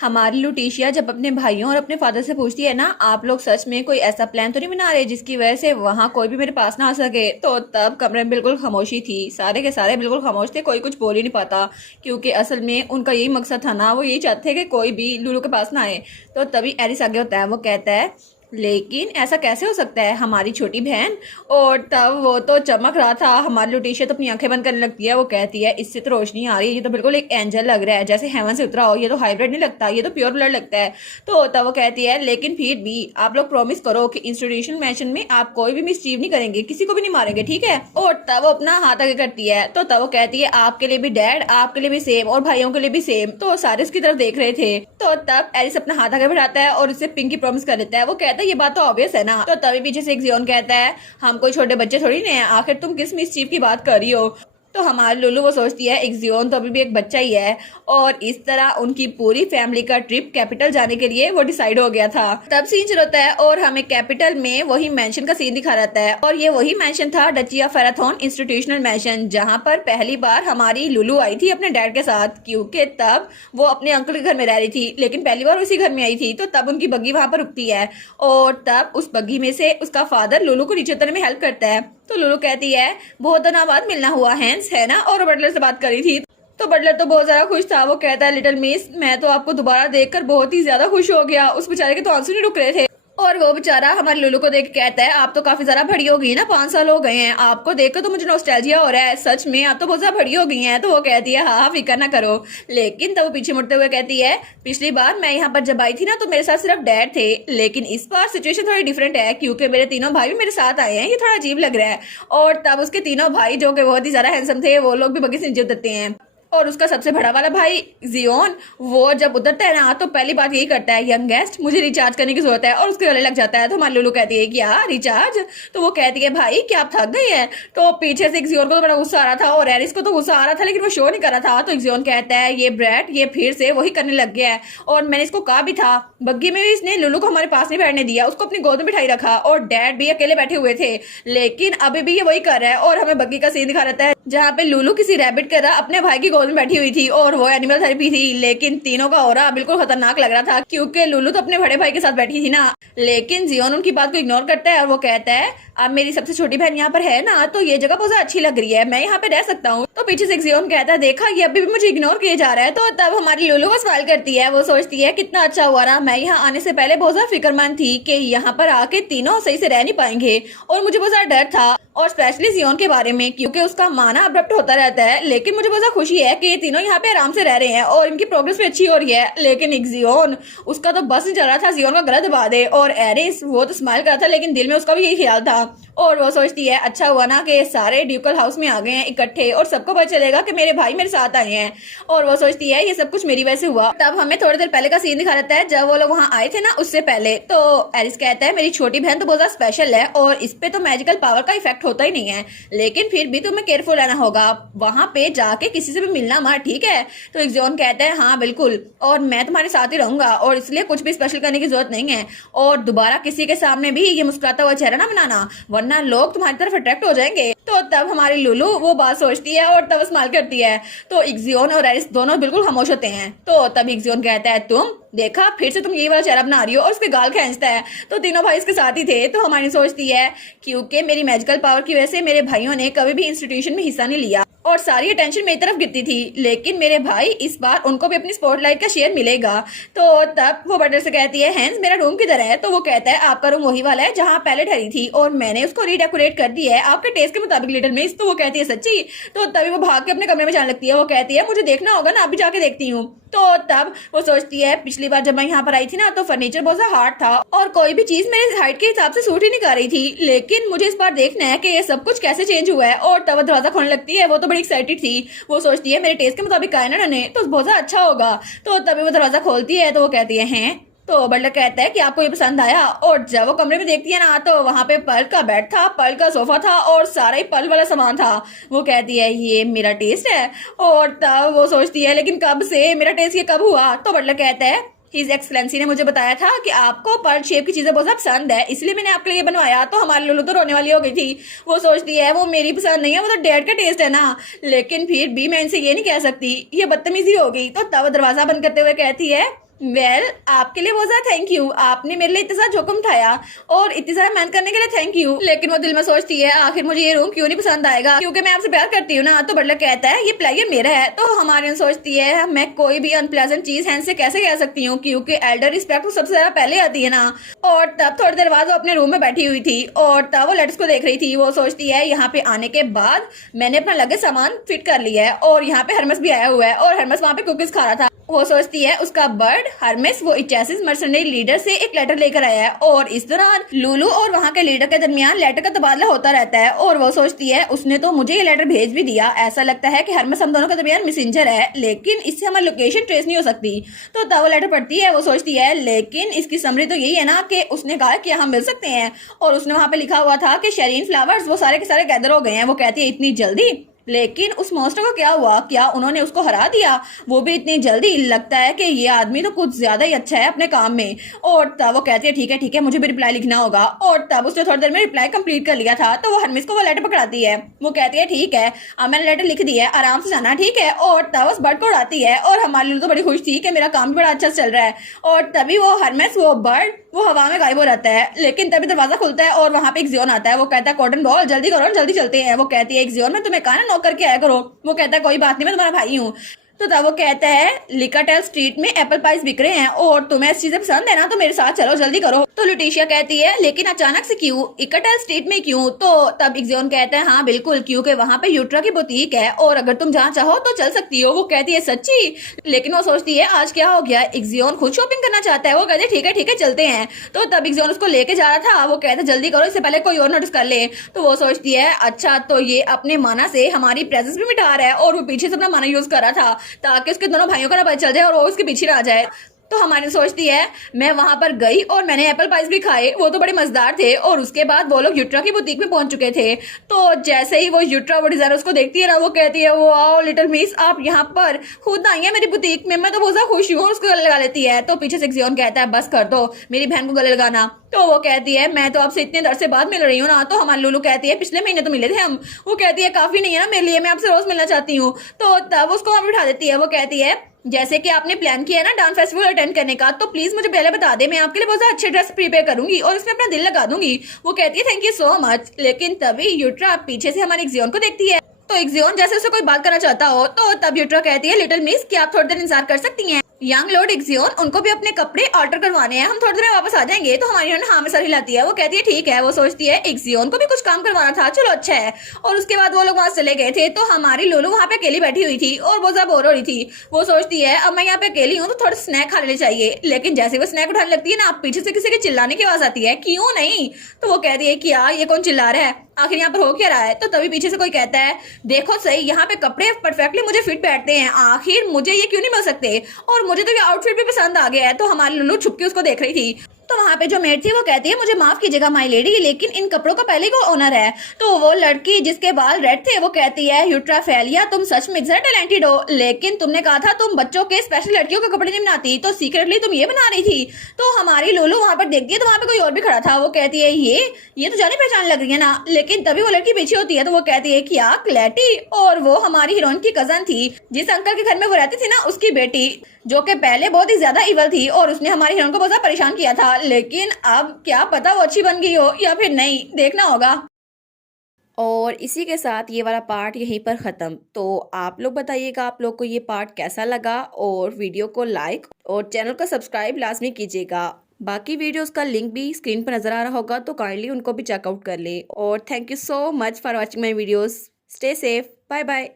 हमारी लुटीशिया जब अपने भाइयों और अपने फादर से पूछती है ना, आप लोग सच में कोई ऐसा प्लान तो नहीं बना रहे जिसकी वजह से वहां कोई भी मेरे पास ना आ सके, तो तब कमरे में बिल्कुल खामोशी थी। सारे के सारे बिल्कुल खामोश थे, कोई कुछ बोल ही नहीं पाता, क्योंकि असल में उनका यही मकसद था ना, वो यही चाहते थे कि कोई भी लुलू के पास ना आए। तो तभी एरिस आगे होता है, वो कहता है लेकिन ऐसा कैसे हो सकता है, हमारी छोटी बहन। और तब वो तो चमक रहा था। हमारी लुटीशिया तो अपनी आंखें बंद करने लगती है, वो कहती है इससे तो रोशनी आ रही है, ये तो बिल्कुल एक एंजल लग रहा है, जैसे हेवन से उतरा हो, ये तो हाइब्रिड नहीं लगता, ये तो प्योर ब्लड लगता है। तो तब वो कहती है लेकिन फिर भी आप लोग प्रॉमिस करो कि इंस्टीट्यूशन मैंशन में आप कोई भी मिसचीव नहीं करेंगे, किसी को भी नहीं मारेंगे, ठीक है। और तब वो अपना हाथ आगे करती है, तो तब वो कहती है आपके लिए भी डैड, आपके लिए भी सेम, और भाइयों के लिए भी सेम। तो सारे उसकी तरफ देख रहे थे। तो तब एरिस अपना हाथ आगे बढ़ाता है और उससे पिंकी प्रॉमिस कर लेता है। वो कहता है ये बात तो ऑब्वियस है ना। तो तभी पीछे से एक जियोन कहता है हम कोई छोटे बच्चे थोड़ी नहीं है, आखिर तुम किस मिसचीफ की बात कर रही हो। तो हमारी लुलू वो सोचती है एक्जियोन तो अभी भी एक बच्चा ही है। और इस तरह उनकी पूरी फैमिली का ट्रिप कैपिटल जाने के लिए वो डिसाइड हो गया था। तब सीन शुरू होता है और हमें कैपिटल में वही मेंशन का सीन दिखा रहता है। और ये वही मेंशन था डची ऑफ फेराथन इंस्टीट्यूशनल मेंशन, जहाँ पर पहली बार हमारी लुलू आई थी अपने डैड के साथ, क्योंकि तब वो अपने अंकल के घर में रह रही थी, लेकिन पहली बार उसी घर में आई थी। तो तब उनकी बग्गी वहां पर रुकती है और तब उस बग्गी में से उसका फादर लुलू को नीचे उतरने में हेल्प करता है। तो लुलू कहती है बहुत दिनों बाद मिलना हुआ हैंस, है ना। और बटलर से बात करी थी। तो बटलर तो बहुत ज्यादा खुश था। वो कहता है लिटिल मिस, मैं तो आपको दोबारा देखकर बहुत ही ज्यादा खुश हो गया। उस बेचारे के तो आंसू नहीं रुक रहे थे। और वो बेचारा हमारे लुलू को देख के कहता है आप तो काफी ज्यादा बड़ी हो गई ना, 5 साल हो गए हैं, आपको देखकर तो मुझे नॉस्टैल्जिया हो रहा है, सच में आप तो बहुत ज्यादा बड़ी हो गई हैं। तो वो कहती है हाँ फिक्र ना करो। लेकिन तब वो पीछे मुड़ते हुए कहती है पिछली बार मैं यहाँ पर जब आई थी ना तो मेरे साथ सिर्फ डैड थे, लेकिन इस बार सिचुएशन थोड़ी डिफरेंट है, क्योंकि मेरे तीनों भाई भी मेरे साथ आए हैं, ये थोड़ा अजीब लग रहा है। और तब उसके तीनों भाई जो कि बहुत ही ज्यादा हैंडसम थे, वो लोग भी बग्गी से नीचे उतरते हैं। और उसका सबसे बड़ा वाला भाई जियोन, वो जब उतरता है ना तो पहली बात यही करता है यंगेस्ट मुझे रिचार्ज करने की जरूरत है, और उसके गले लग जाता है। तो हमारी लुलू कहती है क्या रिचार्ज। तो वो कहती है भाई क्या आप थक गई है। तो पीछे से जियोन को तो बड़ा गुस्सा आ रहा था और एरिस को तो गुस्सा आ रहा था, लेकिन वो शो नहीं कर रहा था। तो जियोन कहता है ये ब्रैट ये फिर से वही करने लग गया है, और मैंने इसको कहा भी था, बग्गी में भी इसने लुलू को हमारे पास नहीं बैठने दिया, उसको अपनी गोद में बिठाई रखा, और डैड भी अकेले बैठे हुए थे, लेकिन अभी भी ये वही कर रहा है। और हमें बग्गी का सीन दिखा रहता है जहाँ पे लुलू किसी रैबिट की तरह अपने भाई की गोद में बैठी हुई थी, और वो एनिमल थेरेपी थी, लेकिन तीनों का ऑरा बिल्कुल खतरनाक लग रहा था, क्योंकि लुलू तो अपने बड़े भाई के साथ बैठी थी ना। लेकिन जियोन उनकी बात को इग्नोर करता है और वो कहता है अब मेरी सबसे छोटी बहन यहाँ पर है ना, तो ये जगह बहुत अच्छी लग रही है, मैं यहाँ पे रह सकता हूँ। तो पीछे से जियोन कहता है देखा ये अभी भी मुझे इग्नोर किए जा रहा है। तो तब हमारी लुलू को स्माइल करती है, वो सोचती है कितना अच्छा हुआ ना, मैं यहाँ आने से पहले बहुत ज्यादा फिक्रमंद थी कि यहाँ पर आके तीनों सही से रह नहीं पाएंगे, और मुझे बहुत ज्यादा डर था, और स्पेशली जियोन के बारे में, क्योंकि उसका माना अब्रप्ट होता रहता है। लेकिन मुझे बहुत खुशी है कि ये तीनों यहाँ पे आराम से रह रहे हैं और इनकी प्रोग्रेस भी अच्छी हो रही है। लेकिन एक जियोन, उसका तो बस नहीं चल रहा था जियोन का गला दबा दे। और एरिस वो तो स्माइल कर रहा था, लेकिन दिल में उसका भी यही ख्याल था। और वो सोचती है अच्छा हुआ ना कि सारे ड्यूकल हाउस में आ गए हैं इकट्ठे, और सबको पता चलेगा कि मेरे भाई मेरे साथ आए हैं। और वो सोचती है ये सब कुछ मेरी वजह से हुआ। तब हमें थोड़ी देर पहले का सीन दिखा रहता है जब वो लोग वहाँ आए थे ना, उससे पहले। तो एरिस कहता है मेरी छोटी बहन तो बहुत ज्यादा स्पेशल है और इस पे तो मैजिकल पावर का इफेक्ट होता ही नहीं है, लेकिन फिर भी तुम्हें केयरफुल रहना होगा, वहां पे जाके किसी से भी मिलना मत, ठीक है। तो एक जॉन कहता है हाँ बिल्कुल, और मैं तुम्हारे साथ ही रहूंगा, और इसलिए कुछ भी स्पेशल करने की जरूरत नहीं है, और दोबारा किसी के सामने भी ये मुस्कुराता हुआ चेहरा ना बनाना, वरना लोग तुम्हारी तरफ अट्रैक्ट हो जाएंगे। तो तब हमारी लुलू वो बात सोचती है और तब स्माइल करती है। तो इक्जियोन और एरिस दोनों बिल्कुल खामोश होते हैं। तो तब इक्जियोन कहता है तुम देखा फिर से तुम यही वाला चेहरा बना रही हो, और उसके गाल खींचता है। तो तीनों भाई इसके साथ ही थे। तो हमारी सोचती है क्योंकि मेरी मैजिकल पावर की वजह से मेरे भाइयों ने कभी भी इंस्टीट्यूशन में हिस्सा नहीं लिया और सारी अटेंशन मेरी तरफ गिरती थी, लेकिन मेरे भाई इस बार उनको भी अपनी स्पॉटलाइट का शेयर मिलेगा। तो तब वो बटर से कहती है हैंस मेरा रूम किधर है। तो वो कहता है आपका रूम वही वाला है जहाँ पहले ठहरी थी, और मैंने उसको रीडेकोरेट कर दिया है आपके टेस्ट के मुताबिक लिटिल मिस। तो वो कहती है सच्ची। तो तभी वो भाग के अपने कमरे में जाने लगती है। वो कहती है मुझे देखना होगा ना, अभी जाके देखती हूँ। तो तब वो सोचती है पिछली बार जब मैं यहाँ पर आई थी ना तो फर्नीचर बहुत सा हार्ड था और कोई भी चीज मेरे हाइट के हिसाब से सूट ही नहीं कर रही थी, लेकिन मुझे इस बार देखना है कि ये सब कुछ कैसे चेंज हुआ है। और तब दरवाजा खोलने लगती है। वो तो बड़ी एक्साइटेड थी। वो सोचती है मेरे टेस्ट के मुताबिक कायना ने तो बहुत ज्यादा अच्छा होगा। तो तभी वो दरवाजा खोलती है। तो वो कहती है हैं। तो बटलर कहता है कि आपको ये पसंद आया। और जब वो कमरे में देखती है ना तो वहां पे पर्ल का बेड था, पर्ल का सोफा था और सारा ही पर्ल वाला सामान था। वो कहती है ये मेरा टेस्ट है। और तब वो सोचती है लेकिन कब से मेरा टेस्ट ये कब हुआ। तो बटलर कहता है हिज एक्सलेंसी ने मुझे बताया था कि आपको पर्ल शेप की चीजें बहुत ज्यादा पसंद है, इसलिए मैंने आपके लिए बनवाया। तो हमारी लुलू तो रोने वाली हो गई थी। वो सोचती है वो मेरी पसंद नहीं है, वो तो डैड का टेस्ट है ना, लेकिन फिर भी मैं इनसे ये नहीं कह सकती, ये बदतमीजी हो गई। तो तब दरवाजा बंद करते हुए कहती है वेल आपके लिए बहुत ज़्यादा थैंक यू, आपने मेरे लिए इतना सारा जोखिम उठाया और इतनी सारा मेहनत करने के लिए थैंक यू। लेकिन वो दिल में सोचती है आखिर मुझे ये रूम क्यों नहीं पसंद आएगा, क्योंकि मैं आपसे प्यार करती हूँ ना। तो बटलर कहता है ये प्लेयर मेरा है। तो हमारी सोचती है मैं कोई भी अनप्लेजेंट चीज हैंड से कैसे कह सकती हूँ, क्योंकि एल्डर रिस्पेक्ट तो सबसे ज्यादा पहले आती है ना। और तब थोड़ी देर बाद वो अपने रूम में बैठी हुई थी और तब वो लेटर्स को देख रही थी। वो सोचती है यहाँ पे आने के बाद मैंने अपना लगे सामान फिट कर लिया है और यहाँ पे हरमस भी आया हुआ है और हरमस वहाँ पे कुकीज खा रहा था। वो सोचती है उसका बर्ड हरमेस वो इचासिस मर्सनरी लीडर से एक लेटर लेकर आया है और इस दौरान लूलू और वहाँ के लीडर के दरमियान लेटर का तबादला होता रहता है। और वो सोचती है उसने तो मुझे ये लेटर भेज भी दिया, ऐसा लगता है कि हरमेस हम दोनों के दरमियान मैसेंजर है, लेकिन इससे हमारी लोकेशन ट्रेस नहीं हो सकती। तो तब वो लेटर पढ़ती है। वो सोचती है लेकिन इसकी समरी तो यही है ना कि उसने कहा कि हम मिल सकते हैं और उसने वहाँ पे लिखा हुआ था कि शेरीन फ्लावर्स वो सारे के सारे गैदर हो गए हैं। वो कहती है इतनी जल्दी, लेकिन उस मॉन्स्टर को क्या हुआ, क्या उन्होंने उसको हरा दिया, वो भी इतनी जल्दी। लगता है कि ये आदमी तो कुछ ज्यादा ही अच्छा है अपने काम में। और तब वो कहती है ठीक है मुझे भी रिप्लाई लिखना होगा। और तब उसने थोड़ी देर में रिप्लाई कंप्लीट कर लिया था। तो वो हरमिस को वो लेटर पकड़ाती है। वो कहती है ठीक है अब मैंने लेटर लिख दिया है, आराम से जाना ठीक है। और तब उस बर्ड को उड़ाती है और हमारे लिए तो बड़ी खुश थी कि मेरा काम भी बड़ा अच्छा चल रहा है। और तभी वो हरमिस वो बर्ड वो हवा में गायब हो जाता है। लेकिन तभी दरवाजा खुलता है और वहां पे एक जियोन आता है। वो कहता है कॉटन बॉल जल्दी करो जल्दी चलते हैं। वो कहती है एक जियोन में तुम्हें कहा ना नौकर के आया करो। वो कहता है कोई बात नहीं मैं तुम्हारा भाई हूँ। तो तब वो कहता है लिकाटेल स्ट्रीट में एप्पल पाइज बिक रहे हैं और तुम्हें ऐसी चीजें पसंद है ना तो मेरे साथ चलो जल्दी करो। तो लुटिशिया कहती है लेकिन अचानक से क्यों, इकाटेल स्ट्रीट में क्यों। तो तब इक्जियोन कहता है हाँ बिल्कुल, क्योंकि वहां पे यूट्रा की बुटीक है और अगर तुम जहाँ चाहो तो चल सकती हो। वो कहती है सच्ची, लेकिन वो सोचती है आज क्या हो गया, इक्जियोन खुद शॉपिंग करना चाहता है। वो कहते हैं ठीक है चलते हैं। तो तब इक्जियोन उसको लेके जा रहा था। वो कहता है जल्दी करो इससे पहले कोई और नोटिस कर ले। तो वो सोचती है अच्छा तो ये अपने माना से हमारी प्रेजेंस भी मिटा रहा है और वो पीछे से अपना माना यूज कर रहा था ताकि उसके दोनों भाइयों का ना पता चल जाए और वो उसके पीछे आ जाए। तो हमारी सोचती है मैं वहां पर गई और मैंने एप्पल पाइज भी खाए, वो तो बड़े मजेदार थे। और उसके बाद वो लोग यूट्रा की बुटीक में पहुंच चुके थे। तो जैसे ही वो यूट्रा वो डिजाइनर उसको देखती है ना, वो कहती है वाओ लिटिल मिस आप यहाँ पर खुद आई है मेरी बुटीक में, मैं तो बहुत ज्यादा खुश हूँ। उसको गले लगा लेती है। तो पीछे से जियोन कहता है बस कर दो मेरी बहन को गले लगाना। तो वो कहती है मैं तो आपसे इतने दर से बाद मिल रही हूँ ना। तो हमारी लुलू कहती है पिछले महीने तो मिले थे हम। वो कहती है काफी नहीं है ना मेरे लिए, मैं आपसे रोज मिलना चाहती हूँ। तो तब उसको वहां बिठा देती है। वो कहती है जैसे कि आपने प्लान किया है ना डांस फेस्टिवल अटेंड करने का, तो प्लीज मुझे पहले बता दे, मैं आपके लिए बहुत अच्छे ड्रेस प्रिपेयर करूंगी और इसमें अपना दिल लगा दूंगी। वो कहती है थैंक यू सो मच। लेकिन तभी यूट्रा पीछे से हमारे एक्जियोन को देखती है। तो एक्जियोन जैसे उसे कोई बात करना चाहता हो तो तब यूट्रा कहती है लिटिल मिस क्या आप थोड़ी देर इंतजार कर सकती हैं। यंग लॉर्ड एक्जियोन उनको भी अपने कपड़े ऑल्टर करवाने हैं, हम थोड़ी देर में वापस आ जाएंगे। तो हमारी हाँ में सर हिलाती है। वो कहती है ठीक है। वो सोचती है एक्जियोन को भी कुछ काम करवाना था, चलो अच्छा है। और उसके बाद वो लोग वहां चले गए थे। तो हमारी लोलू वहां पे अकेली बैठी हुई थी और बहुत ज्यादा बोर हो रही थी। वो सोचती है अब मैं यहाँ पे अकेली हूँ तो थोड़ा स्नैक खा लेनी चाहिए। लेकिन जैसे वो स्नैक उठाने लगती है ना, पीछे से किसी के चिल्लाने की आवाज आती है क्यों नहीं। तो वो कहती है क्या ये कौन चिल्ला रहा है, आखिर यहाँ पर हो क्या रहा है। तो तभी पीछे से कोई कहता है देखो सही यहाँ पे कपड़े परफेक्टली मुझे फिट बैठते हैं, आखिर मुझे ये क्यों नहीं मिल सकते। और मुझे तो ये आउटफिट भी पसंद आ गया है। तो हमारी लुलू छुप के उसको देख रही थी। तो वहां पे जो मेड थी वो कहती है मुझे माफ कीजिएगा माई लेडी, लेकिन इन कपड़ों का पहले को ओनर है। तो वो लड़की जिसके बाल रेड थे वो कहती है यूट्राफेलिया तुम सच में जरा टैलेंटेड हो, लेकिन तुमने कहा था तुम बच्चों के स्पेशल लड़कियों के कपड़े नहीं बनाती, तो सीक्रेटली तुम ये बना रही थी। तो हमारी लोलू वहां पर देखती है तो वहां पे कोई और भी खड़ा था। वो कहती है ये तो जाने पहचान लग रही है ना। लेकिन तभी वो लड़की पीछे होती है। तो वो कहती है क्या क्लैटी, और वो हमारी हीरोइन की कजन थी जिस अंकल के घर में वो रहती थी ना, उसकी बेटी, जो कि पहले बहुत ही ज्यादा इवल थी और उसने हमारी हीरोइन को बहुत ज्यादा परेशान किया था। लेकिन अब क्या पता वो अच्छी बन गई हो या फिर नहीं, देखना होगा। और इसी के साथ ये वाला पार्ट यहीं पर ख़त्म। तो आप लोग बताइएगा आप लोग को ये पार्ट कैसा लगा और वीडियो को लाइक और चैनल को सब्सक्राइब लाजमी कीजिएगा। बाकी वीडियोस का लिंक भी स्क्रीन पर नज़र आ रहा होगा तो काइंडली उनको भी चेकआउट कर ले। और thank you so much for watching my videos. Stay safe, bye bye.